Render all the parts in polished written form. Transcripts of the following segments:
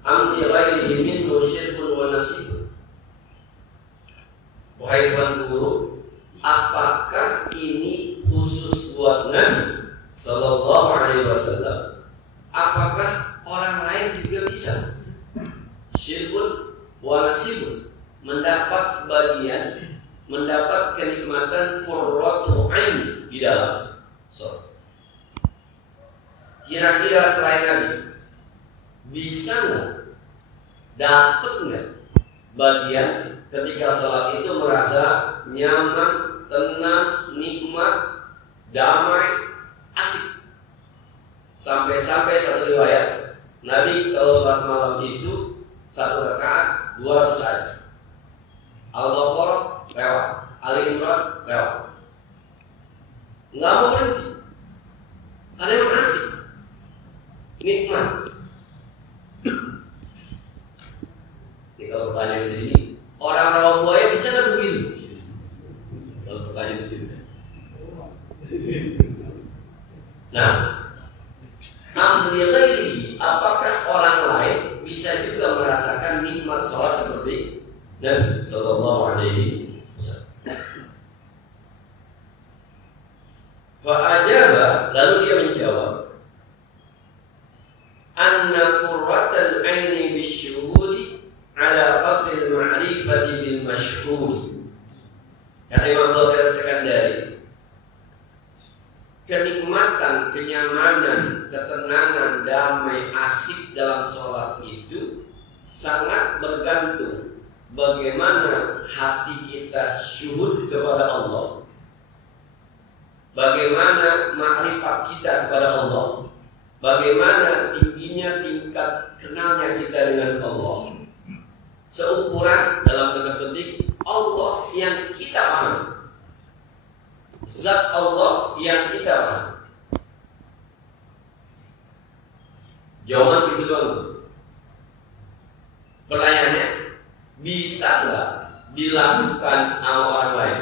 am li ghairihi minhu syirkun wa nasibun. Wahai Tuan Guru, apakah ini khusus buat Nabi Sallallahu Alaihi Wasallam? Apakah orang lain juga bisa syirkun wa nasibun, mendapat bagian, mendapat kenikmatan qurratu ain di dalam sholat? Kira-kira selain Nabi bisa nggak, dapat nggak bagian ketika sholat itu merasa nyaman, tenang, nikmat, damai, asik? Sampai-sampai satu riwayat Nabi kalau sholat malam itu satu rakaat 200 ayat. Al-Baqarah lewat, Ali Imran lewat, nggak mau berhenti karena yang asik, nikmat. Ini kalau pertanyaan di sini, orang Rawabuaya bisa nggak begitu? Kalau pertanyaan di sini. Nah, apakah orang lain bisa juga merasakan nikmat sholat seperti Nabi Sallallahu Alaihi Wasallam? Fa'ajaba, lalu dia menjawab, anna qurratal aini bisyuhudi ala qadril ma'rifati bil mashhuri. Kata Imam Dhahabi Sekandari, kenikmatan, kenyamanan, ketenangan, damai, asik dalam sholat itu sangat bergantung bagaimana hati kita syuhud kepada Allah, bagaimana makrifat kita kepada Allah, bagaimana tingginya tingkat kenalnya kita dengan Allah. Seukuran dalam tanda petik Allah yang kita paham, zat Allah yang kita paham. Jawaban si kedua, pertanyaannya, bisa nggak dilakukan sama orang lain?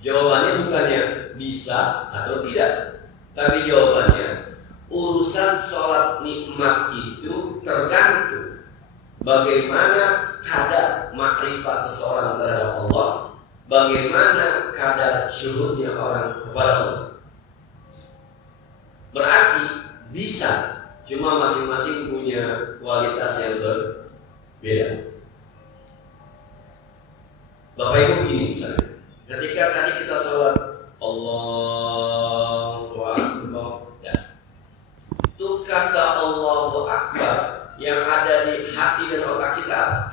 Jawabannya bukannya bisa atau tidak, tapi jawabannya urusan sholat nikmat itu tergantung bagaimana kadar makrifat seseorang terhadap Allah, bagaimana kadar syuhudnya orang kepada Allah. Berarti bisa, cuma masing-masing punya kualitas yang berbeda. Bapak Ibu begini misalnya, ketika tadi kita sholat Allahu Akbar, ya, itu kata Allahu Akbar yang ada di hati dan otak kita.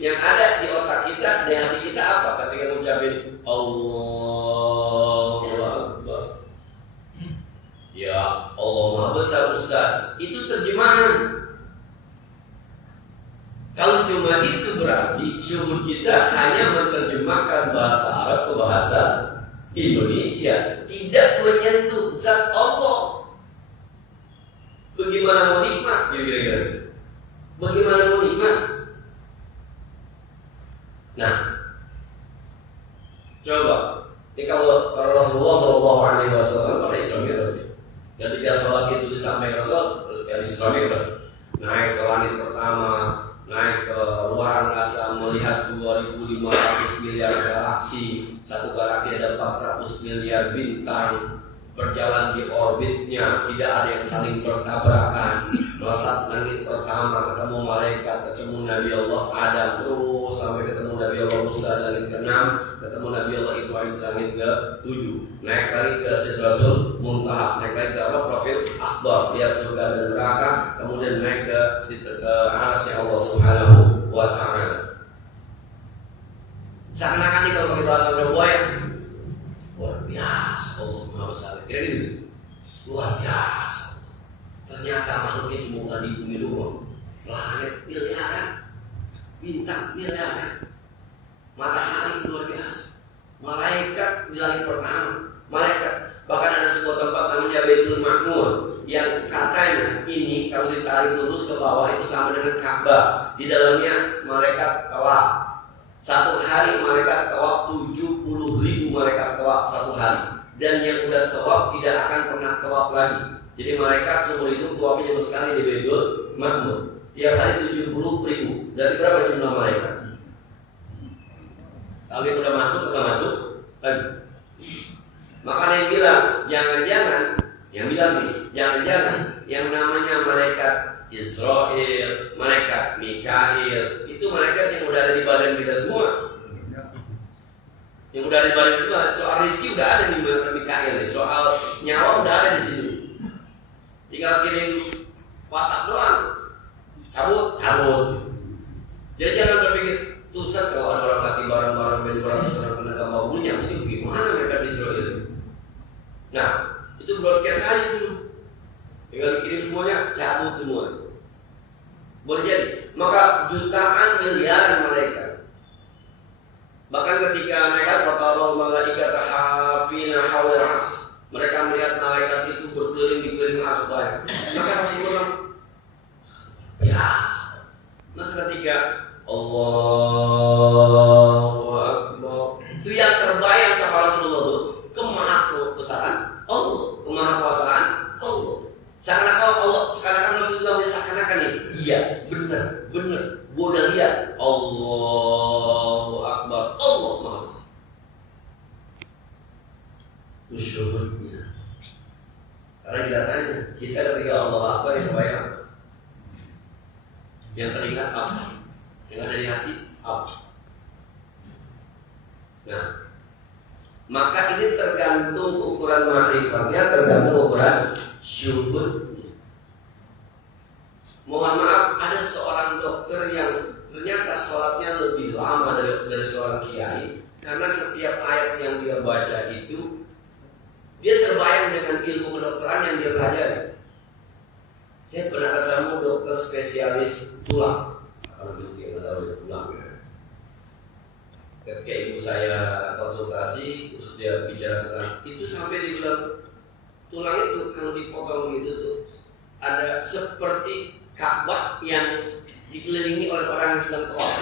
Yang ada di otak kita, di hati kita apa? Ketika mengucapin Allahu Akbar, ya Allah Maha Besar Ustaz, itu terjemahan. Kalau cuma itu berarti syuhud kita hanya menerjemahkan bahasa Arab ke bahasa Indonesia, tidak menyentuh zat Allah. Bagaimana mau nikmat? Kira-kira bagaimana mau nikmat? Nah, coba ini kalau Rasulullah Shallallahu Alaihi Wasallam pada Isra Mi'raj, ketika sholat itu disampaikan Rasul dari Isra Mi'raj, naik ke langit pertama, naik ke luar angkasa, melihat 2.500 miliar galaksi, satu galaksi ada 400 miliar bintang, berjalan di orbitnya, tidak ada yang saling bertabrakan. Melesat langit pertama, ketemu malaikat, ketemu Nabi Allah Adam, terus sampai ketemu Nabi Allah Musa langit ke-6, ketemu Nabi Allah Ibrahim langit ke-7, naik lagi ke Sidratul Muntaha, naik lagi ke Profil Akbar, lihat surga dan neraka, kemudian naik ke arasy Allah Subhanahu wa Ta'ala. Seakan-akan ini kalau pakai bahasa Rawabuaya, luar biasa Allah Maha Besar. Kira gitu, luar biasa. Ternyata makhluknya cuma di bumi doang. Planet miliaran, bintang miliaran, matahari luar biasa, malaikat di langit pertama, malaikat. Bahkan ada sebuah tempat namanya Baitul Ma'mur yang katanya ini kalau ditarik lurus ke bawah itu sama dengan Ka'bah. Di dalamnya malaikat tawaf. Satu hari malaikat tawaf 70.000 malaikat tawaf satu hari. dan yang udah tawaf tidak akan pernah tawaf lagi. Jadi malaikat seumur hidup tawafnya cuma sekali di Baitul Ma'mur. Tiap hari 70.000. Dari berapa jumlah malaikat? Kalau yang udah masuk atau masuk lagi. Makanya yang bilang jangan-jangan, yang bilang nih, jangan-jangan yang namanya malaikat Israel, malaikat Mikail, itu malaikat yang udah ada di badan kita semua. Yang udah ada di badan semua. Soal rezeki udah ada di malaikat Mikail, soal nyawa udah ada di sini. Tinggal kirim WhatsApp doang. Cabut. Jadi jangan berpikir tuh Ustaz, kalau ada orang mati barang-barang dan 200 orang kena baunya, itu gimana mereka di Israel? Nah, itu broadcast aja dulu. Tinggal dikirim semuanya, cabut semua. Boleh jadi. Maka jutaan miliaran malaikat. Bahkan ketika mereka bertaruh malaikat hafina haula ars, mereka melihat malaikat itu berkeliling di keliling ars banyak. Maka pasti bilang, ya. Maka ketika Allahu Akbar, itu yang terbayang sama Rasulullah itu kemahakuasaan Allah, kemahakuasaan Allah. Seakan-akan Rasulullah seakan-akan nih, iya, benar. Gua udah lihat Allahu Akbar, Allah Maha Besar. Syuhudnya. Karena kita tanya, kita ketika Allah Akbar yang kebayang, yang teringat apa? Yang ada di hati apa? Nah, maka ini tergantung ukuran ma'rifatnya, tergantung ukuran syuhudnya. Mohon maaf, ada seorang dokter yang ternyata sholatnya lebih lama dari seorang kiai, karena setiap ayat yang dia baca itu dia terbayang dengan ilmu kedokteran yang dia pelajari. Saya pernah ketemu dokter spesialis tulang. Kalau saya nggak tahu ya tulang. Ketika ibu saya konsultasi, terus dia bicara tentang itu, sampai di bilang tulang itu kalau dipotong gitu tuh ada seperti Ka'bah yang dikelilingi oleh orang yang sedang tawaf.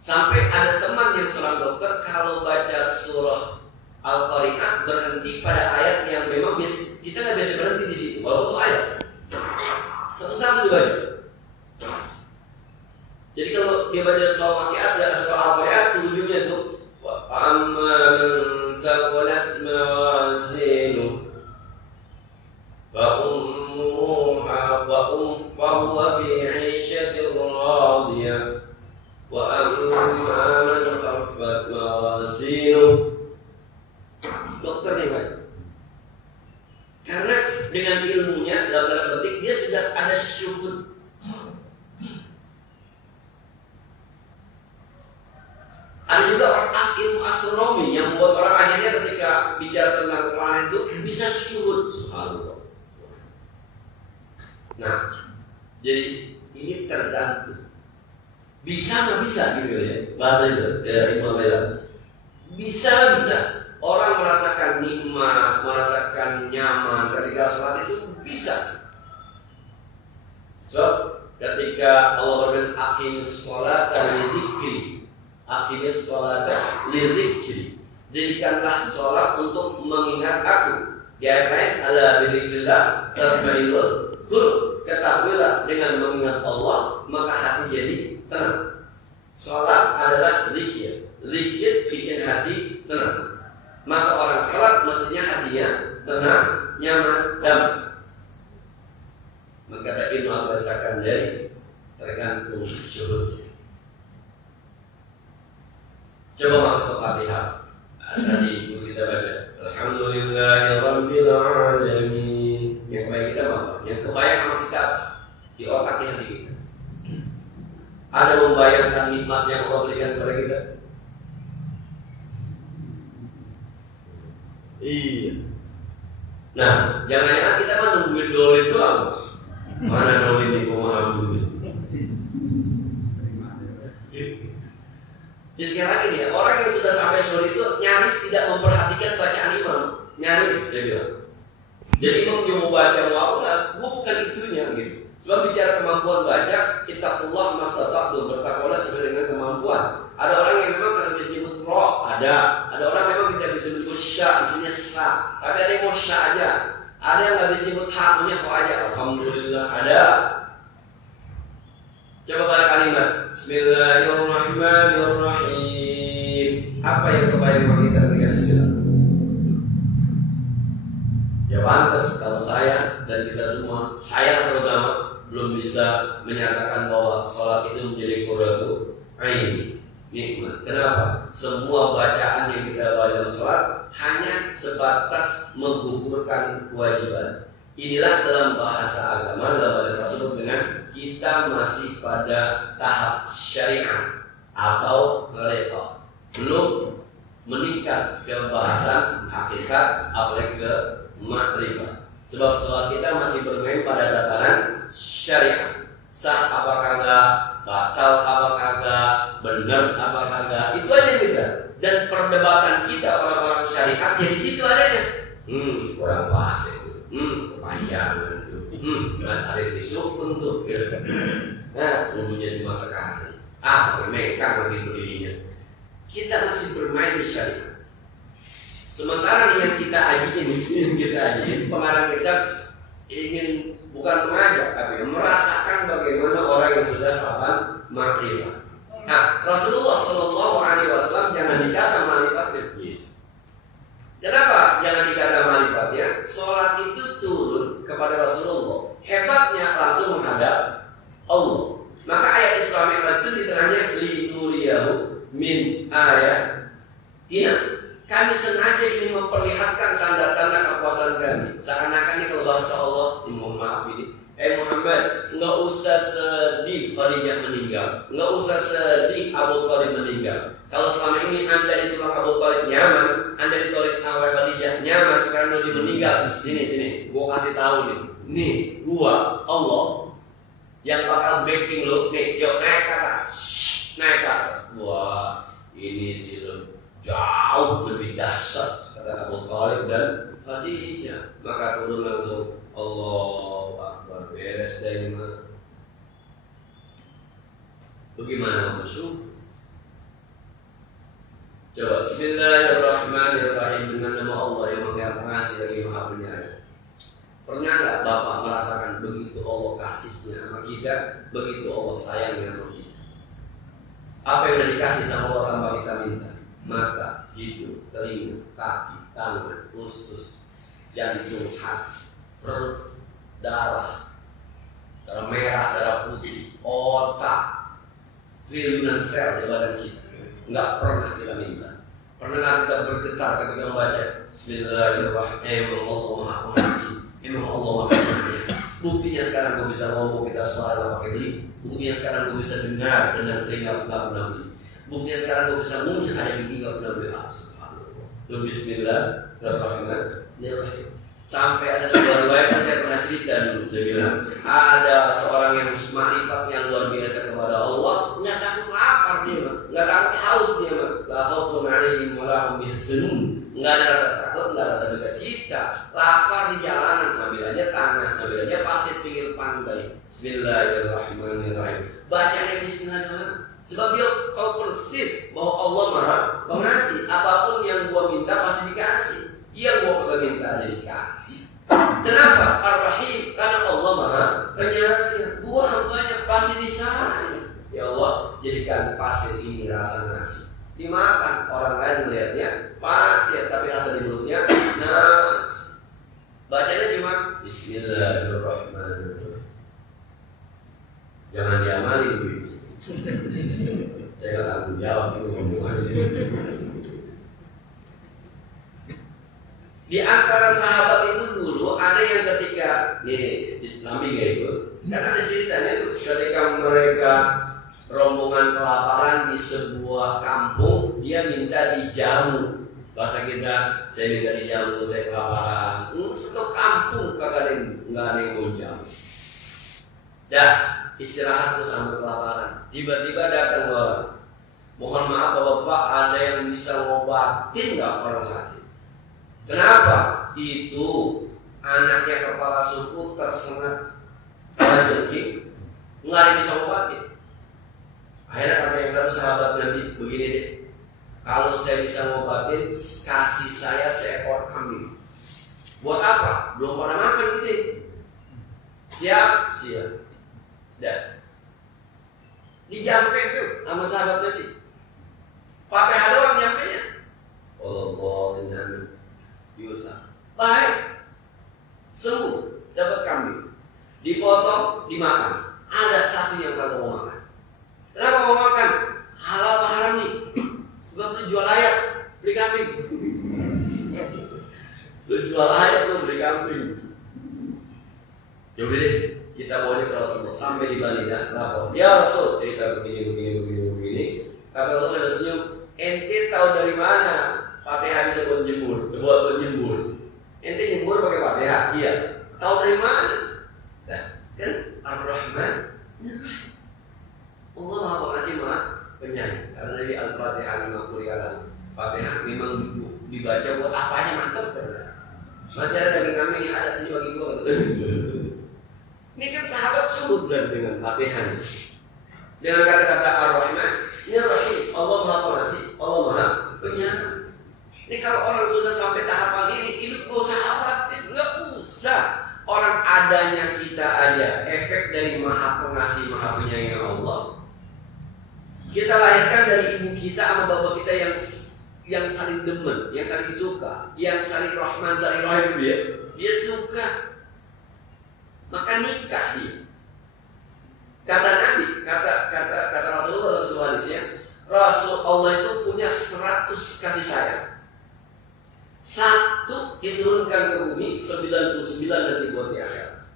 Sampai ada teman yang seorang dokter kalau baca surah Al-Qari'ah berhenti pada ayat yang memang kita nggak biasa berhenti di situ, walaupun itu ayat satu-satu dibaca. Jadi kalau dia baca surah Waqi'ah dan surah Al-Qari'ah, ujungnya itu thaqulat mawazinuhu fa huwa fi 'ishatin radiyah wa amma man khaffat mawazinuhu. Dokter nih Pak, karena dengan ilmunya dalam tanda petik dia sudah ada syukur. Ada juga orang ilmu astronomi yang membuat orang akhirnya ketika bicara tentang planet itu bisa syuhud. Subhanallah. Nah, jadi ini tergantung. Bisa nggak bisa gitu ya bahasa itu ya, ilmu Allah. Bisa. Orang merasakan nikmat, merasakan nyaman ketika sholat itu bisa. So, ketika Allah berfirman aqimus sholata lidzikri, aqimus sholata lidzikri, dirikanlah sholat untuk mengingat aku. Di ayat lain, ala bidzikrillah tatma'innul qulub, ketahuilah dengan mengingat Allah maka hati jadi tenang. Sholat adalah zikir, zikir bikin hati tenang. Maka orang salat mestinya hatinya tenang, nyaman, damai. Maka Ibnu Al-Sakandari tergantung syuhudnya. Coba masuk ke Fatihah. Tadi kita baca Alhamdulillahirabbil alamin. Yang kebayang kita apa? Yang kebayang sama kita di otaknya hati kita. Ada membayangkan nikmat yang Allah berikan kepada kita. Iya. Nah, jangan-jangan kita mah nungguin dolim doang. Mana dolim di rumah dulu. Jadi sekali lagi nih, orang yang sudah sampai sore itu nyaris tidak memperhatikan bacaan imam, nyaris dia bilang. Jadi imam dia mau baca mau apa, gua bukan itunya gitu. Sebab bicara kemampuan baca, ittaqullah mastata'tum, bertakwalah sesuai dengan kemampuan. Ada orang yang memang tidak bisa disebut roh, ada orang memang tidak bisa disebut sya, isinya sa, tapi ada yang mau sya aja. Ada yang nggak bisa disebut ha, punya kok aja. Alhamdulillah ada. Coba balik kalimat Bismillahirrahmanirrahim. Apa yang kebayang kita ketika bismillah? Ya pantas kalau saya dan kita semua, saya terutama belum bisa menyatakan bahwa sholat itu menjadi qurratu ain, nikmat. Kenapa? Semua bacaan yang kita baca dalam sholat hanya sebatas menggugurkan kewajiban. Inilah dalam bahasa agama, dalam bahasa tersebut dengan kita masih pada tahap syariat atau qariqah, belum meningkat ke bahasan hakikat apalagi ke makrifat. Sebab sholat kita masih bermain pada tataran syariat. Sah apa kagak, batal apa kagak, benar apa kagak, itu aja kita. Dan perdebatan kita orang-orang syariat ya di situ adanya. Kurang pas itu. Kepanjangan itu. Dan ada disukun tuh. Nah, umumnya di masa sekarang. Mereka lagi berdirinya. Kita masih bermain di syariat. Sementara yang kita ajiin, pengarang kita ingin bukan mengajak, tapi merasakan bagaimana orang yang sudah paham makrifat. Nah, Rasulullah Shallallahu Alaihi Wasallam jangan dikata makrifat iblis. Kenapa jangan dikata makrifat? Sholat itu turun kepada Rasulullah. Hebatnya langsung menghadap Allah. Maka ayat Isra Mi'raj itu di tengahnya linuriyahu min ayatina. Kami sengaja ingin memperlihatkan tanda-tanda kekuasaan kami. Seakan-akan kalau bahasa Allah, mohon maaf ini, Muhammad, nggak usah sedih Khadijah meninggal, nggak usah sedih Abu Thalib meninggal. Kalau selama ini Anda ditolak Abu Thalib nyaman, Anda ditolak oleh Khadijah nyaman, sekarang Nabi meninggal. Sini, gua kasih tahu nih, gua Allah yang bakal backing lo. Nih, yuk naik ke atas, naik ke atas. Wah, ini sih jauh lebih dahsyat kata Abu Thalib dan Khadijah. Maka turun langsung Allahu Akbar, beres dari mana? Bagaimana bersyukur? Coba Bismillahirrahmanirrahim, dengan nama Allah yang Maha Pengasih lagi Maha Penyayang. Pernah nggak Bapak merasakan begitu Allah kasihnya sama kita, begitu Allah sayangnya sama kita? Apa yang udah dikasih sama Allah tanpa kita minta? Mata, hidung, telinga, kaki, tangan, usus, jantung, hati, perut, darah merah, darah putih, otak, triliunan sel di badan kita. Nggak pernah kita minta. Pernah kita bergetar ketika membaca Bismillahirrahmanirrahim. Allah Maha Pengasih, emang Allah Maha Penyayang. Buktinya sekarang gue bisa ngomong, kita suara pakai beli. Buktinya sekarang gue bisa dengar dengan telinga nggak pernah beli. Buktinya sekarang gue bisa ngunyah, ada yang tinggal benar benar. Bismillahirrahmanirrahim. Sampai ada sebuah riwayat yang saya pernah cerita dulu, saya bilang ada seorang yang makrifat yang luar biasa kepada Allah, nggak takut lapar dia, nggak takut haus dia, la khaufun 'alaihim wa la hum yahzanun. Nggak ada rasa takut, nggak ada rasa duka cita. Lapar di jalanan, ambil aja tanah, ambil aja pasir pinggir pantai. Bismillahirrahmanirrahim. Bacanya Bismillahirrahmanirrahim. Sebab dia tahu persis bahwa Allah Maha Pengasih. Apapun yang gua minta pasti dikasih. Yang gua kagak minta aja dikasih. Kenapa? Ar-Rahim, karena Allah Maha Penyayang. Gua hambanya pasti disayang. Ya Allah, jadikan pasir ini rasa nasi. Dimakan, orang lain melihatnya pasir, tapi rasa di mulutnya nasi. Bacanya cuma Bismillahirrahmanirrahim. Jangan diamali begitu. Saya nggak tanggung jawab itu omongannya. Di antara sahabat itu dulu ada yang ketika Nabi nggak ikut, kan ada ceritanya itu ketika mereka rombongan kelaparan di sebuah kampung, dia minta dijamu. Bahasa kita, saya minta dijamu, saya kelaparan. Satu kampung nggak ada yang mau jamu. Dah istirahat tuh sambil kelaparan. Tiba-tiba datang orang. Mohon maaf Bapak, ada yang bisa ngobatin nggak orang sakit? Kenapa? Itu anaknya kepala suku tersengat kalajengking, nggak ada yang bisa ngobatin. Akhirnya kata yang satu sahabat Nabi begini deh, kalau saya bisa ngobatin, kasih saya seekor kambing. Buat apa? Belum pernah makan gitu. Siap. Dan dijampe tuh sama sahabat Nabi. Pakai doang nyampenya. Allah Yusuf. Baik. Semua dapat kambing. Dipotong, dimakan. Ada satu yang kagak mau makan. Kenapa mau makan? Halal apa haram nih? Sebab lu jual ayat, beli kambing. Lu jual ayat, lu beli kambing. Yaudah deh, kita bawa ke Rasulullah. Sampai di Madinah, lapor. Ya Rasul, cerita begini. Kata Rasul sudah senyum. Ente tahu dari mana Fatihah bisa buat jemur? Ente jemur pakai Fatihah? Iya. Tahu dari mana? Nah, kan Ar-Rahman, Allah Maha Pengasih Maha Penyayang. Karena dari Al-Fatihah 50 kali. Fatihah memang dibaca buat apanya, mantap kan? Masih ada daging kambing yang ada sini bagi gua. Ini kan sahabat suruh dengan Fatihah. Dengan kata-kata Ar-Rahman, ini Rahim, Allah Maha Pengasih, Allah Maha Penyayang. Ini kalau orang sudah sampai tahapan ini, hidup gak usah khawatir, nggak usah. Orang adanya kita aja, efek dari Maha Pengasih, Maha Penyayang Allah. Kita lahirkan dari ibu kita sama bapak kita yang saling demen, yang saling suka, yang saling Rahman, saling Rahim dia suka. Maka nikah dia. Kata Nabi, kata Rasulullah dalam sebuah hadisnya, Rasul Allah itu punya 100 kasih sayang. 1 diturunkan ke bumi, 99 nanti buat di akhirat.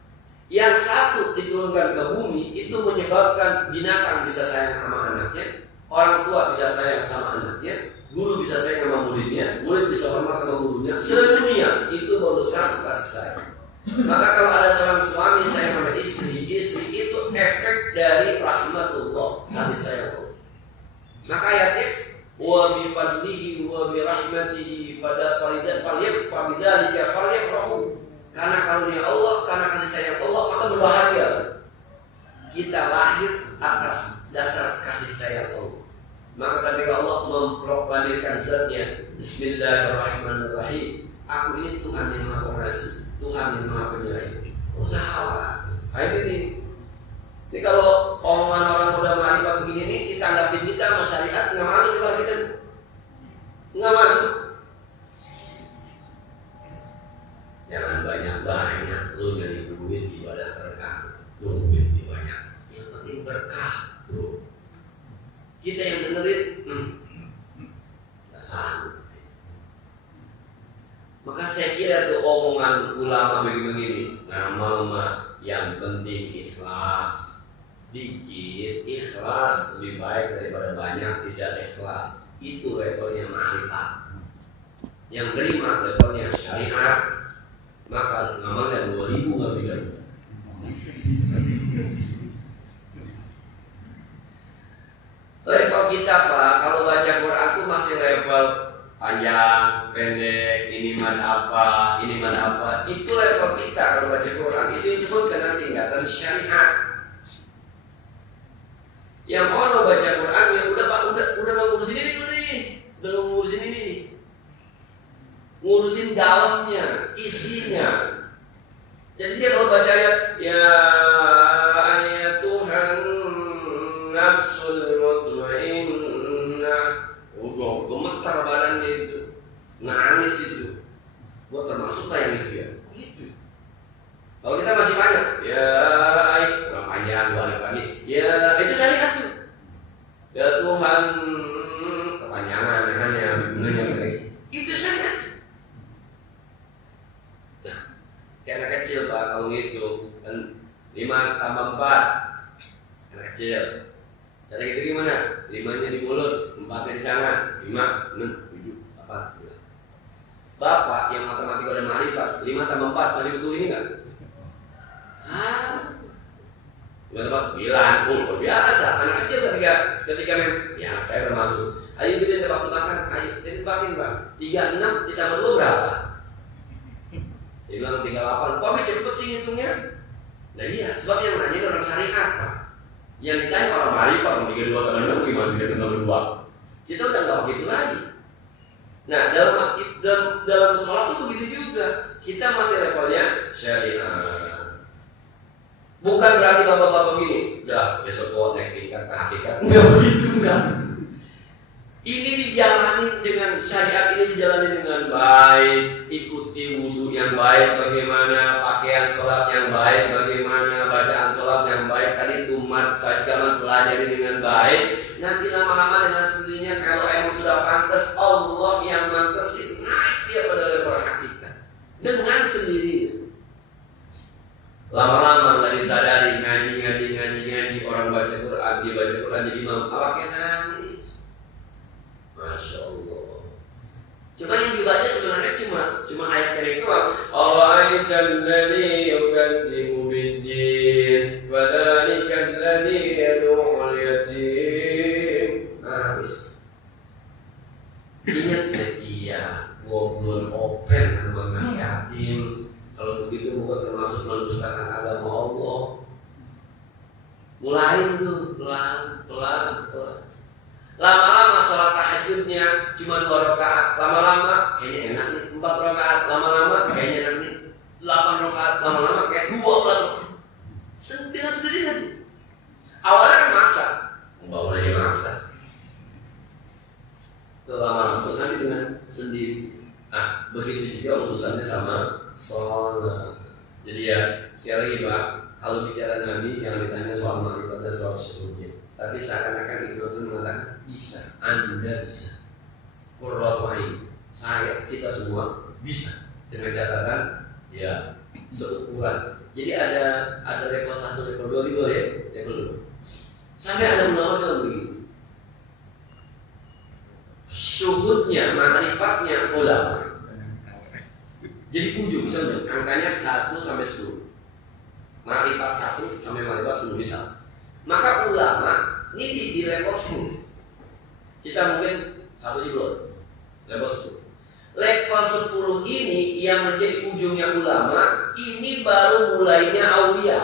Yang 1 diturunkan ke bumi itu menyebabkan binatang bisa sayang sama anaknya, orang tua bisa sayang sama anaknya, guru bisa sayang sama muridnya, murid bisa hormat sama gurunya. Sedunia itu baru 1 kasih sayang. Maka kalau ada seorang suami sayang sama istri itu efek dari rahmatullah, kasih sayang Allah. Maka ayatnya wa bi fadlihi wa bi rahmatihi fabidzalika falyafrahu. Karena karunia Allah, karena kasih sayang Allah, maka berbahagia. Kita lahir atas dasar kasih sayang Allah. Maka ketika Allah memproklamirkan zatnya, Bismillahirrahmanirrahim, aku ini Tuhan yang Maha Pengasih, Tuhan yang Maha Penyayang. Usaha. Ini kalau omongan orang muda marifat begini nih, kita anggapin kita sama syariat, nggak masuk di kita, nggak masuk. Jangan banyak lu jadi duit ibadah terkah, duit banyak. Yang penting berkah tuh. Kita yang dengerin, nggak sanggup. Maka saya kira tuh omongan ulama begini, nama yang penting ikhlas. Dikit ikhlas lebih baik daripada banyak tidak ikhlas. Itu levelnya ma'rifat. Yang terima levelnya syariat. Maka ngamalnya 2000 nggak bisa. Level kita Pak, kalau baca Quran tuh masih level panjang, pendek, ini mana apa. Itu level kita kalau baca Quran. Itu disebutkan nanti tingkatan syariat. Yang orang mau baca Quran yang udah ngurusin ini dulu nih, udah ngurusin ini nih, ngurusin dalamnya, isinya. Jadi dia kalau baca ayat ya ayat Tuhan nafsul mutmainnah, udah gemetar badannya itu, nangis itu. Gua termasuk yang itu ya, gitu. Kalau kita masih banyak, ya panjang balik kami, ya itu syariat tuh. Ya Tuhan, kepanjangan hanya itu syariat. Nah, kayak anak kecil Pak, kalau gitu kan 5 tambah 4 anak kecil. Cara gitu gimana? 5-nya di mulut, 4-nya di tangan, 5, 6, 7, 8. Bapak yang matematika udah marifat, 5 tambah 4 masih butuh ini nggak? Udah tempat 9, biasa. Anak kecil ketika ya saya termasuk. Ayo kita tempat makan, ayo saya tempatin Pak. 36 ditambah 2 berapa? Dia bilang 38. Kok cepet sih hitungnya? Nah iya, sebab yang nanya orang syariat Pak. Yang ditanya orang marifat, 32 gimana dia kenal berdua. Kita udah nggak begitu lagi. Nah dalam sholat itu begitu juga. Kita masih levelnya syariat. Bukan berarti bapak-bapak begini, udah besok gua naik tingkat ke hakikat. Enggak begitu, enggak. Ini dijalani dengan syariat, ini dijalani dengan baik. Ikuti wudhu yang baik bagaimana, pakaian sholat yang baik bagaimana, bacaan sholat yang baik. Tadi umat kajian pelajari dengan baik. Nanti lama-lama dengan sendirinya kalau emang sudah pantas, Allah yang mantesin, naik dia pada level hakikat dengan sendirinya. Lama-lama nggak disadari, ngaji orang baca Quran, dia baca Quran jadi imam, awaknya nangis. Masya Allah. Cuma yang dibaca sebenarnya cuma ayat pendek doang. Ara'aital ladzi yukadzibu bid-din wa dzalikal ladzi yad'ul yatim. Habis. Ingat setia, gua belum open dengan yatim. Kalau begitu bukan termasuk mendustakan agama Allah. Mulai tuh pelan. Lama-lama sholat tahajudnya cuma 2 rakaat, lama-lama kayaknya enak nih 4 rakaat, lama-lama kayaknya enak nih 8 rakaat, lama-lama kayak 12. Dengan sendiri aja. Awalnya kan masak, membawaannya masak. Lama-lama nanti dengan sendiri. Nah, begitu juga urusannya sama sholat. Jadi ya, sekali lagi Pak, kalau bicara Nabi jangan ditanya soal makrifat dan soal syukurnya. Tapi seakan-akan Ibnu Qayyim mengatakan bisa, Anda bisa. Qurratu ain, saya, kita semua bisa. Dengan catatan ya seukuran. Jadi ada level 1, level 2 gitu ya, level 2. Sampai ada ulama yang begini. Syuhudnya, makrifatnya ulama. Jadi ujung misalnya angkanya 1 sampai 10. Makrifat 1 sampai makrifat 10 misal. Maka ulama ini di level 10. Kita mungkin 1 jiblot, level 10. Level 10 ini yang menjadi ujungnya ulama, ini baru mulainya aulia.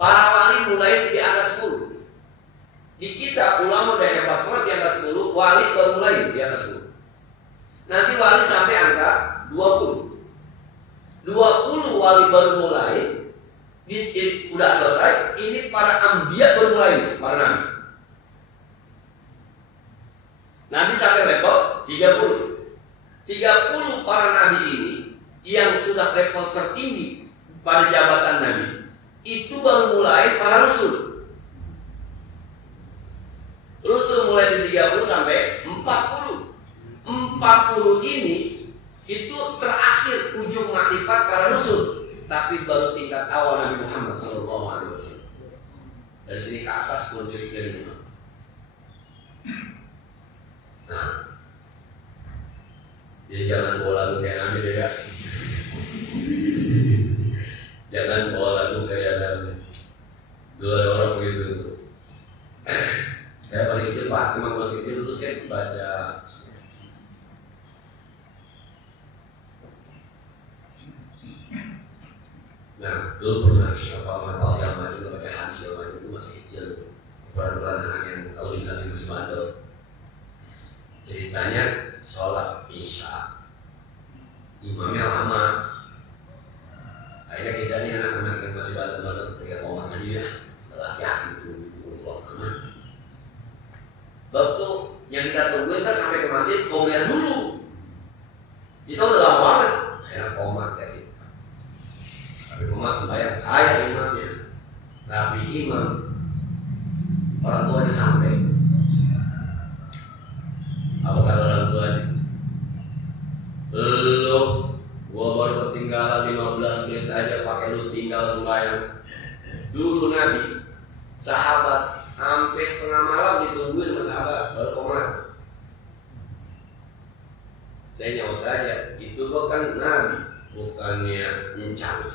Para wali mulai di atas 10. Di kita ulama udah hebat banget di atas 10, wali baru mulai di atas 10. Nanti wali sampai angka 20. 20 wali baru mulai. Udah selesai, ini para anbiya baru mulai, para nabi. Nabi sampai level 30. 30 para nabi ini yang sudah level tertinggi pada jabatan nabi, itu baru mulai para rasul. Rasul mulai di 30 sampai 40. 40 ini itu terakhir ujung makrifat para rasul. Tapi baru tingkat awal Nabi Muhammad SAW. Dari sini ke atas pun dari Imam. Nah, jadi jangan bawa lagu kayak Nabi ya. Jangan bawa lagu kayak Nabi. Dulu ada orang begitu. Saya masih kecil Pak, memang masih kecil dulu saya baca. Nah, dulu pernah hafal segala macam, pakai hadis segala macam itu masih kecil. Ukuran-ukuran anak yang kalau dibilang masih bandel. Ceritanya sholat isya, imamnya lama. Akhirnya kita nih anak-anak yang masih bandel-bandel pakai komat aja ya, laki-laki itu lama. Waktu yang kita tungguin kan sampai ke masjid, komat dulu. Kita udah lama banget, akhirnya komat kayak gitu. Umat sembahyang, saya imamnya, Nabi imam, orang tuanya sampai. Apa kata orang tuanya? Lu, gua baru ketinggalan 15 menit aja pakai lu tinggal sembahyang. Dulu Nabi, sahabat sampai setengah malam ditungguin sama sahabat baru komat. Saya nyaut aja, itu bukan Nabi. Bukannya encang.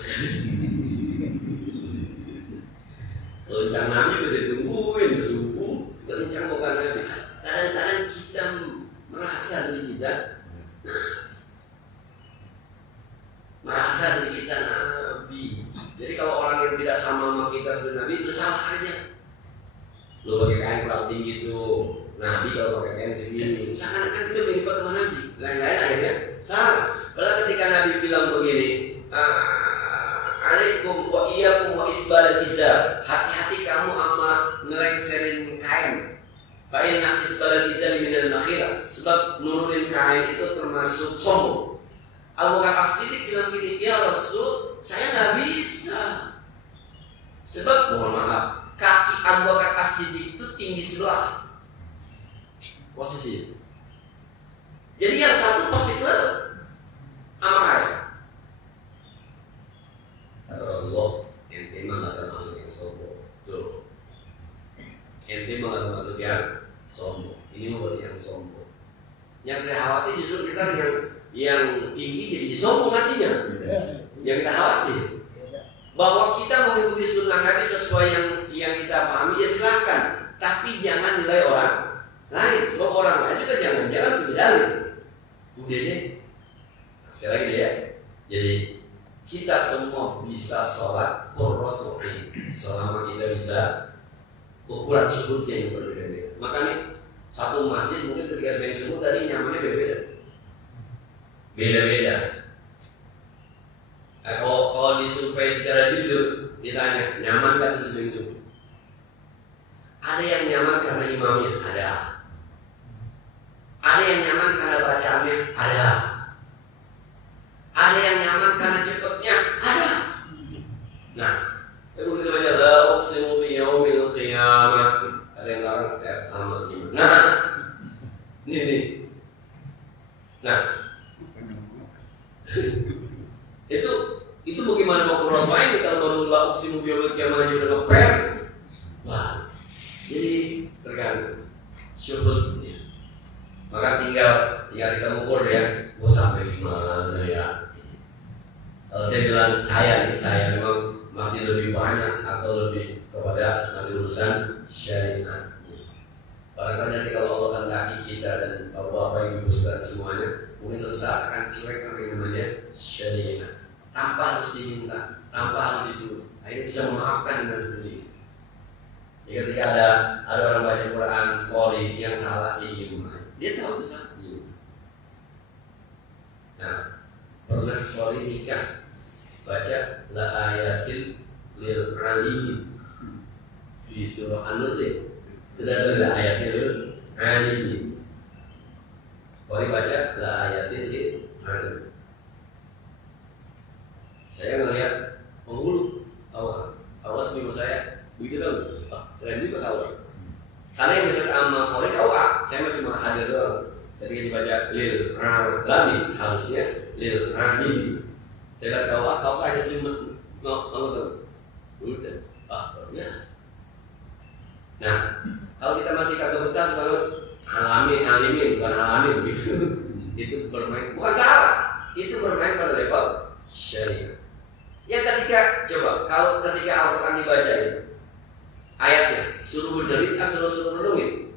Encang Nabi bisa ditungguin bersubuh. Encang bukan Nabi. Kadang-kadang kita merasa diri kita merasa diri kita Nabi. Jadi kalau orang yang segini. Seakan-akan itu menipu teman Nabi. Lain-lain akhirnya salah. Padahal ketika Nabi bilang begini, alaikum wa iyyakum wa isbal izar. Hati-hati kamu sama ngelengserin kain. Fa inna isbal izar minal makhirah. Sebab nurunin kain itu termasuk sombong. Abu Bakar As-Siddiq bilang gini, ya Rasul, saya nggak bisa. Sebab mohon maaf, kaki Abu Bakar As-Siddiq itu tinggi sebelah posisi. Jadi yang satu pasti ke sama kaya. Kata Rasulullah, ente mah nggak termasuk yang sombong. Tuh, ente mah nggak termasuk yang sombong. Ini buat yang sombong. Yang saya khawatir justru kita yang tinggi jadi sombong hatinya. Yang kita khawatir bahwa kita mengikuti sunnah Nabi sesuai yang kita pahami, ya silakan. Tapi jangan nilai orang lain. Sebab orang lain juga jangan-jangan bidalin. Udah deh. Sekali lagi ya. Jadi kita semua bisa sholat qurratu ain selama kita bisa ukuran sujudnya yang berbeda-beda. Makanya satu masjid mungkin ketika sebagai sujud tadi nyamannya berbeda. Beda-beda. Kalau disurvei secara jujur ditanya nyaman kan sebagai sujud? Ada yang nyaman karena imamnya, ada. Ada yang nyaman karena bacaannya, ada. Ada yang nyaman karena cepatnya, ada. Nah, kalau kita baca la uqsimu bi yaumil qiyamah, ada yang larang amat iman. Nah, ini. Nah, itu bagaimana mau kurang baik kalau baru la uqsimu bi yaumil qiyamah aja udah ngeper. Wah, jadi tergantung syukurnya. Maka tinggal kita ukur ya, mau sampai di mana ya. Kalau saya bilang saya memang masih lebih banyak atau lebih kepada masih urusan syariat. Barangkali nanti kalau Allah kehendaki kita dan bapak-bapak ibu saudara semuanya, mungkin suatu saat akan cuek apa yang namanya syariat. Tanpa harus diminta, tanpa harus disuruh. Akhirnya bisa memaafkan dengan sendiri. Ya, ketika ada orang baca Quran, qori yang salah dia tahu itu salah. Nah, pernah qori nikah baca la ayatil lil alim di surah An-Nur itu ada ayatnya lil alim. Qori baca la ayatil lil alim. Saya ngelihat penghulu awas minggu saya begitu dong. Keren juga kau. Karena yang dekat sama Qori kau saya cuma hadir doang. Ketika dibaca lil alim harusnya lil alim. Saya lihat kau hanya selimut nonton. Udah, luar biasa. Nah, kalau kita masih kagak betah banget alimin bukan alamin gitu. Itu bermain bukan salah. Itu bermain pada level syariat. Yang ketika kalau ketika Al-Quran dibaca itu ayatnya suruh benerin suruh renungin.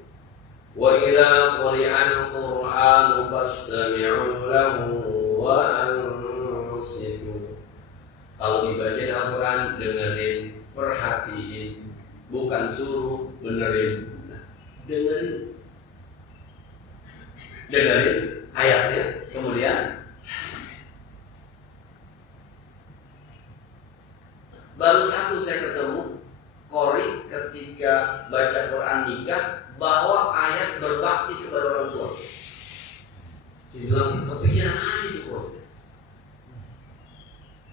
Wa idza quri'al Qur'anu fastami'u lahu wa ansitu. Kalau dibaca Al-Quran dengerin, perhatiin, bukan suruh benerin. Nah, dengerin ayatnya, kemudian baru satu saya ketemu Qori ketika baca Quran nikah bahwa ayat berbakti kepada orang tua. Saya bilang kepikiran aja itu Qori.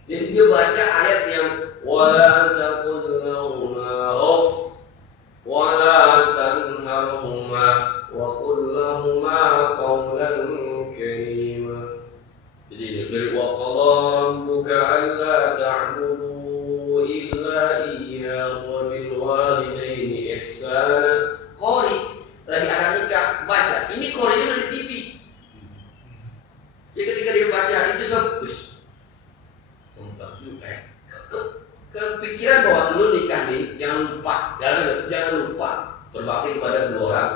Jadi dia baca ayat yang wala taqul lahuma uff wala tanharhuma wa qul lahuma qawlan karima. Jadi dari wa qala rabbuka alla ta'budu illa iyyahu wa bil walidaini ihsana. Qori lagi akan nikah baca. Ini Qorinya dari TV. Jadi ketika dia baca itu kepikiran bahwa dulu nikah nih jangan lupa berbakti kepada dua orang.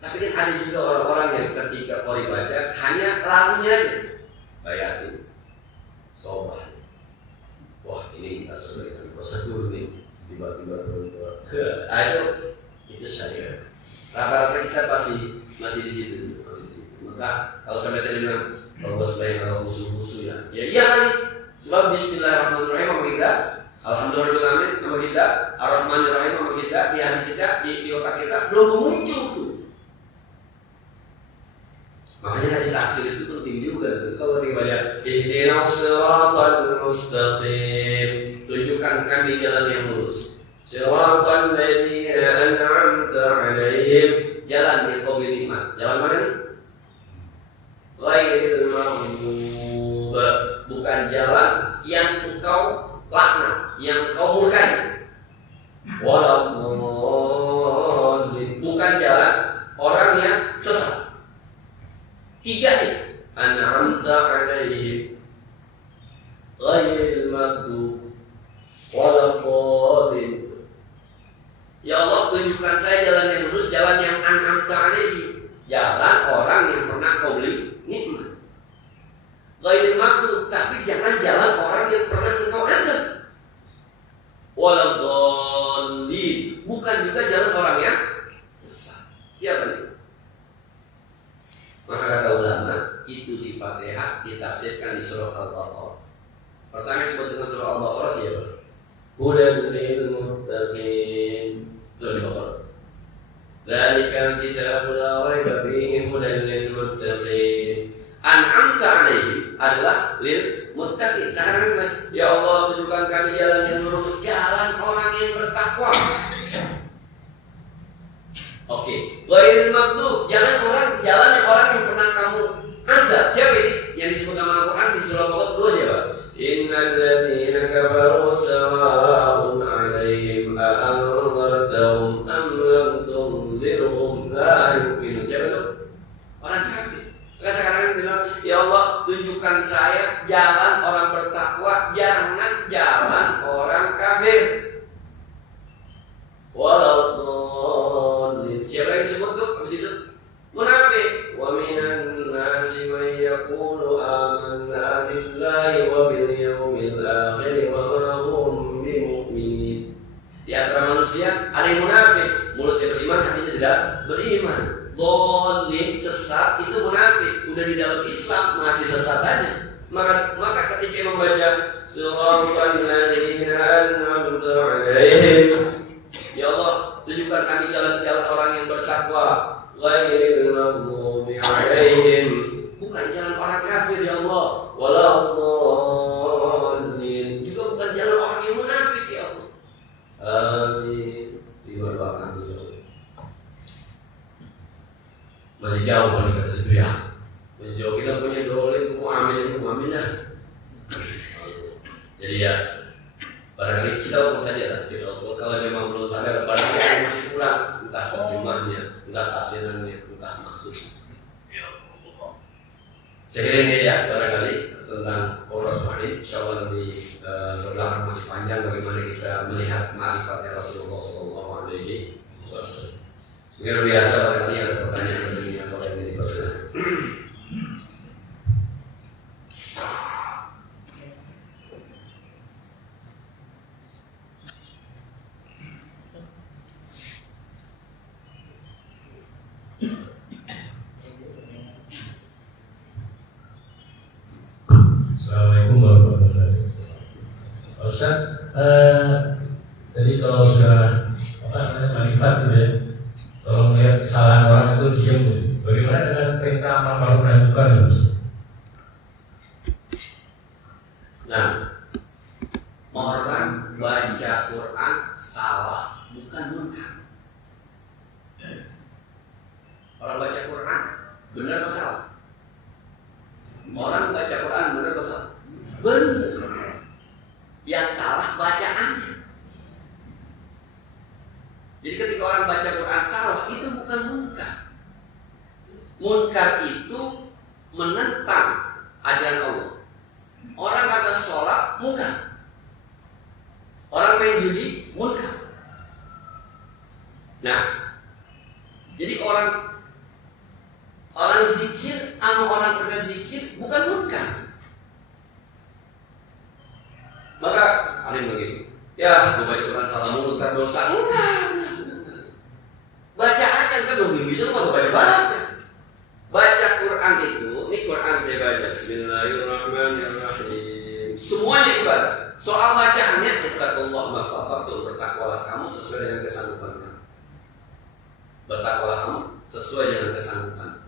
Tapi kan ada juga orang-orang yang ketika Qori baca hanya lagunya aja bayatin sobah. Wah ini kasus dengan prosedur nih tiba-tiba itu syariat. Rata kita masih di situ. Maka kalau sampai saya bilang kalau sebaiknya kalau khusus ya iya kan. Sebab Bismillahirrahmanirrahim sama kita, Alhamdulillahirrahmanirrahim sama kita, Ar-Rahmanirrahim sama kita, di hati kita, di otak kita belum muncul tuh. Makanya tadi tafsir itu penting juga tuh. Kalau dibaca ihdinas siratal mustaqim, tunjukkan kami jalan yang lurus. Siratal ladzina an'amta 'alaihim, jalan yang kau beri nikmat. Jalan mana nih? Ghairil maghdub, bukan jalan yang engkau laknat, yang engkau murkai. Waladdallin, bukan jalan orang yang sesat. Tiga nih, an'amta 'alaihim, ghairil maghdub, waladdallin. Ya Allah, tunjukkan saya jalan yang lurus, jalan yang an'amta 'alaihim, jalan orang yang pernah kau beri nikmat. Ghairil maghdub, tapi jangan jalan orang yang pernah engkau azab. Waladdallin, bukan juga jalan orang yang sesat. Siapa nih? Maka kata ulama, itu di Fatihah ditafsirkan di surah Al-Baqarah. Pertama disebut dengan surah Al-Baqarah siapa? Hudan lil muttaqin. Itu di Baqarah. Dzalikal kitabul la raiba fihi hudan lil muttaqin. An'amta 'alaihim adalah lil muttaqin. Sekarang ya Allah, tunjukkan kami jalan yang lurus, jalan orang yang bertakwa. Oke, ghairil maghdub, jalan yang orang yang pernah kamu azab. Siapa ini? Yang disebut nama Al-Quran di surah Al-Baqarah kedua siapa? Innal ladzina kafaru sawa'un 'alaihim a anzartahum am lam tunzirhum la yu'minun. Siapa itu? Orang kafir. Maka sekarang bilang, ya Allah, tunjukkan saya jalan orang bertakwa, jangan jalan orang kafir. Waladdallin. Siapa yang disebut tuh? Habis itu munafik. Wa minan nasi man yaqulu amanna billahi wa bil yawmil akhir wa ma hum bimu'minin. Di antara manusia ada yang munafik, mulutnya beriman, hatinya tidak beriman. Dhalin, sesat, itu munafik. Udah di dalam Islam masih sesat aja. Maka ketika membaca siratal ladzina an'amta 'alaihim, ya Allah, tunjukkan kami jalan-jalan orang yang bertakwa. Ghairil maghdubi 'alaihim, bukan jalan orang kafir ya Allah. Waladdallin, juga bukan jalan orang yang munafik ya Allah. Amin. Terima doa kami ya Allah. Masih jauh dari kata setia. Masih jauh, kita punya dolim, amin ya. Jadi ya, barangkali kita urus saja lah. Kalau memang belum sadar, barangkali masih kurang, entah terjemahnya, entah tafsirannya, entah maksudnya. Saya kira ini ya barangkali tentang Qur'an ini. Insyaallah di belakang masih panjang bagaimana kita melihat ma'rifatnya Rasulullah SAW. Luar biasa, barangkali ada pertanyaan dari atau yang ini dipersilakan. Assalamualaikum warahmatullahi wabarakatuh. Ustaz, jadi kalau sudah manfaat itu ya, kalau melihat kesalahan orang itu diam, bagaimana dengan perintah amal ma'ruf nahi munkar itu? Nah, orang baca Quran salah bukan munkar. Orang baca Quran benar atau salah? Orang baca Quran benar atau salah? Benar. Yang salah bacaannya. Jadi ketika orang baca Quran salah, itu bukan munkar. Munkar itu menentang ajaran Allah. Orang kata sholat munkar. Orang main judi munkar. Nah, jadi orang zikir sama orang berkata zikir bukan munkar. Maka ada yang begini, ya gue baca Quran salah munkar dosa. Enggak. Bacaannya kan dong bisa lupa Bertakwalah kamu sesuai dengan kesanggupan.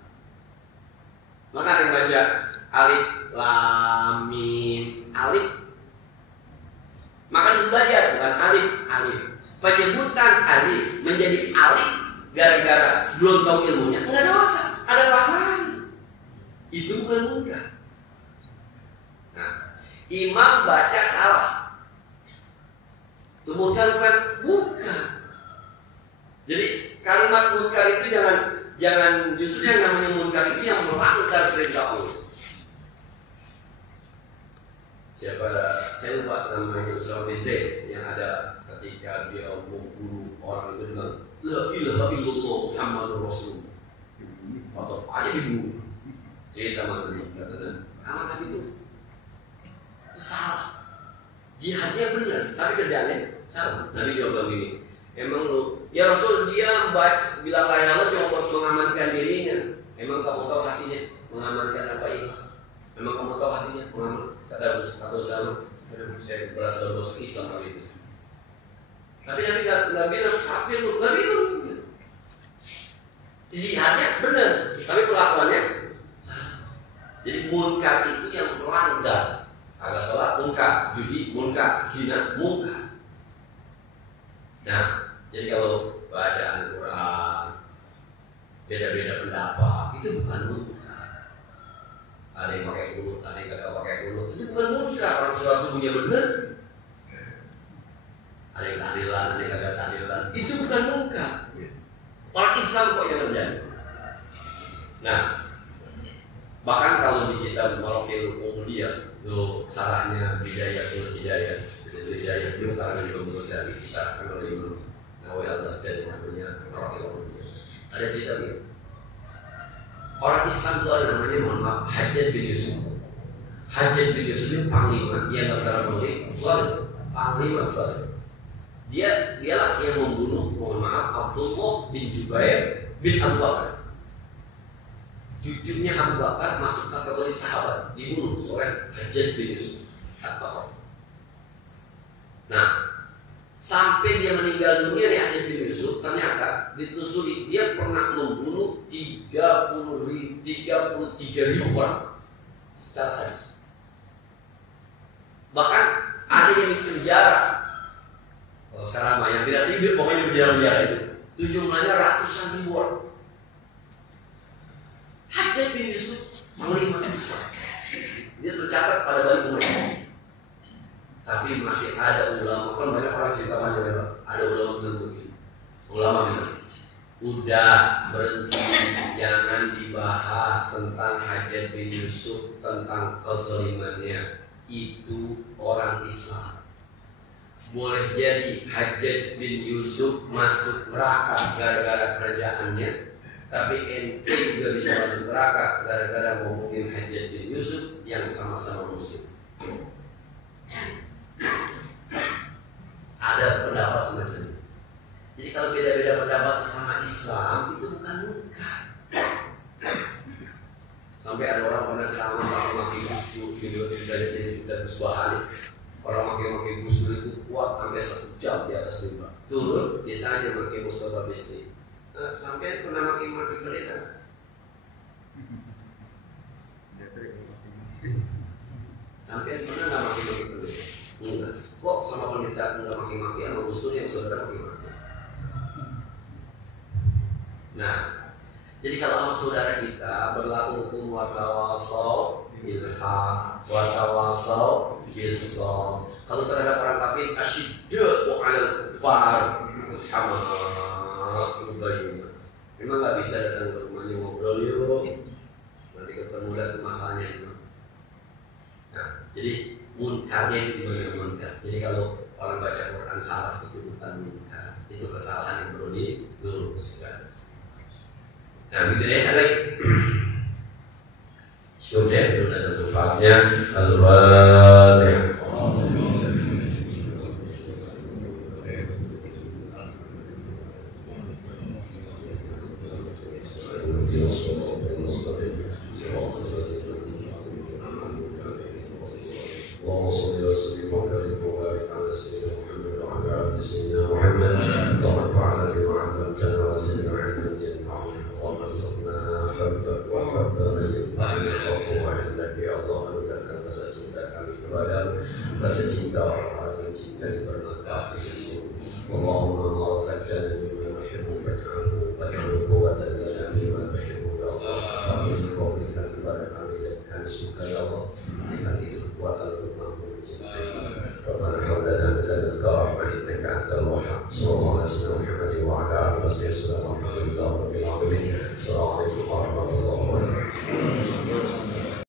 Maka yang baca alif lam mim alif, maka harus belajar bukan alif alif. Penyebutan alif menjadi alif gara-gara belum tahu ilmunya nggak dosa, ada pahala. Itu bukan munkar. Nah, imam baca salah, itu munkar bukan. Jadi kalimat munkar itu jangan justru yang namanya munkar itu yang melanggar perintah Allah. Saya lupa namanya Usama bin Zaid yang ada ketika dia membunuh orang itu dengan la ilaha illallah Muhammadur Rasul. Atau aja dibunuh. Cerita Nabi kata itu salah. Jihadnya benar, tapi kerjaannya salah. Nabi jawab begini, emang lu, ya Rasul dia bilang la ilaha cuma buat mengamankan dirinya. Emang kamu tahu hatinya mengamankan apa ikhlas? Memang kamu tahu hatinya mengamankan? Kata Usama, saya berasal dari bosok Islam kali itu. Tapi Nabi nggak bilang kafir, nggak bilang. Jihadnya benar, tapi pelakuannya salah. Jadi munkar itu yang melanggar. Agak sholat munkar, judi munkar, zina munkar. Nah, jadi kalau bacaan Quran beda-beda pendapat itu bukan munkar. Ada yang pakai kunut, ada yang kagak pakai kunut, itu bukan munkar. Orang sholat subuhnya benar. Ada yang tahlilan, ada yang kagak tahlilan, itu bukan munkar. Orang Islam kok yang terjadi. Nah, bahkan kalau di kitab Marokil Umulia itu salahnya Bidayatul Hidayah, Hidayah itu karena di pembukaan disahkan oleh Imam Nawawi al-Baghdadi namanya Marokil Umulia. Ada cerita ini. Orang Islam itu ada namanya mohon maaf Hajjaj bin Yusuf. Hajjaj bin Yusuf itu panglima yang terkenal oleh panglima Salih. Dialah yang membunuh mohon maaf Abdullah bin Jubair bin Abu Bakar. Cucunya Abu Bakar masuk kategori sahabat, dibunuh oleh Hajjaj bin Yusuf atau. Nah, sampai dia meninggal dunia di Hajjaj bin Yusuf, ternyata ditelusuri dia pernah membunuh 33.000 orang secara sadis. Bahkan ada yang dipenjara. Kalau sekarang yang tidak sibuk pokoknya di penjara itu jumlahnya ratusan ribu orang. Hajjaj bin Yusuf panglima Islam. Dia tercatat pada Bani Umayyah. Tapi masih ada ulama, kan banyak orang cerita panjang, ada ulama bilang begini. Ulama bilang, udah berhenti, jangan dibahas tentang Hajjaj bin Yusuf, tentang kezalimannya. Itu orang Islam. Boleh jadi Hajjaj bin Yusuf masuk neraka gara-gara kerjaannya, tapi ente juga bisa masuk neraka gara-gara ngomongin Hajjaj bin Yusuf yang sama-sama muslim. Ada pendapat semacam ini. Jadi kalau beda-beda pendapat sesama Islam itu bukan munkar. Sampai ada orang pernah ceramah maki Gus Dur, video dari Gus Bahali. Orang maki Gus Dur itu kuat sampai 1 jam di atas mimbar. Turun, ditanya maki Mustafa Bisri. Sampai pernah maki pendeta? Sampai pernah nggak maki pendeta? Enggak. Kok sama pendeta enggak maki-maki, sama Gus Dur yang saudara maki-maki? Nah, jadi kalau sama saudara kita berlaku hukum watawasau bilhaq, watawasau bisawab. Kalau terhadap orang kafir asyiddatu 'alal kufar, hamad. Memang nggak bisa datang ke rumahnya ngobrol yuk. Nanti ketemu lagi masalahnya itu. Nah, jadi munkarnya itu gimana munkar. Jadi kalau orang baca Quran salah itu bukan munkar, itu kesalahan yang perlu diluruskan. Nah, gitu deh, lagi. Sudah ada tempatnya Al-Fatihah. اللهم صل وسلم وبارك على سيدنا محمد وعلى ال سيدنا محمد اللهم انفعنا بما علمتنا وزدنا علما اللهم ارزقنا حبك وحب من يطيعك وعندك يا الله menurunkan rasa cinta kami kepadamu, rasa cinta orang-orang yang cinta bermata di sisimu. Allahumma ma'azakana mimma nuhibbu waj'alhu quwwatan lana fima tuhibbu ya Allah. Kami kau berikan kepada kami dan kami suka ya Allah. Berikan itu kekuatan untuk mampu mencintai. Rabbana hab lana min ladunka rahmah innaka antal wahhab. Sallallahu alaihi wasallam Muhammadin wa ala alihi wasallam. Alhamdulillahi rabbil alamin. Assalamualaikum warahmatullahi wabarakatuh.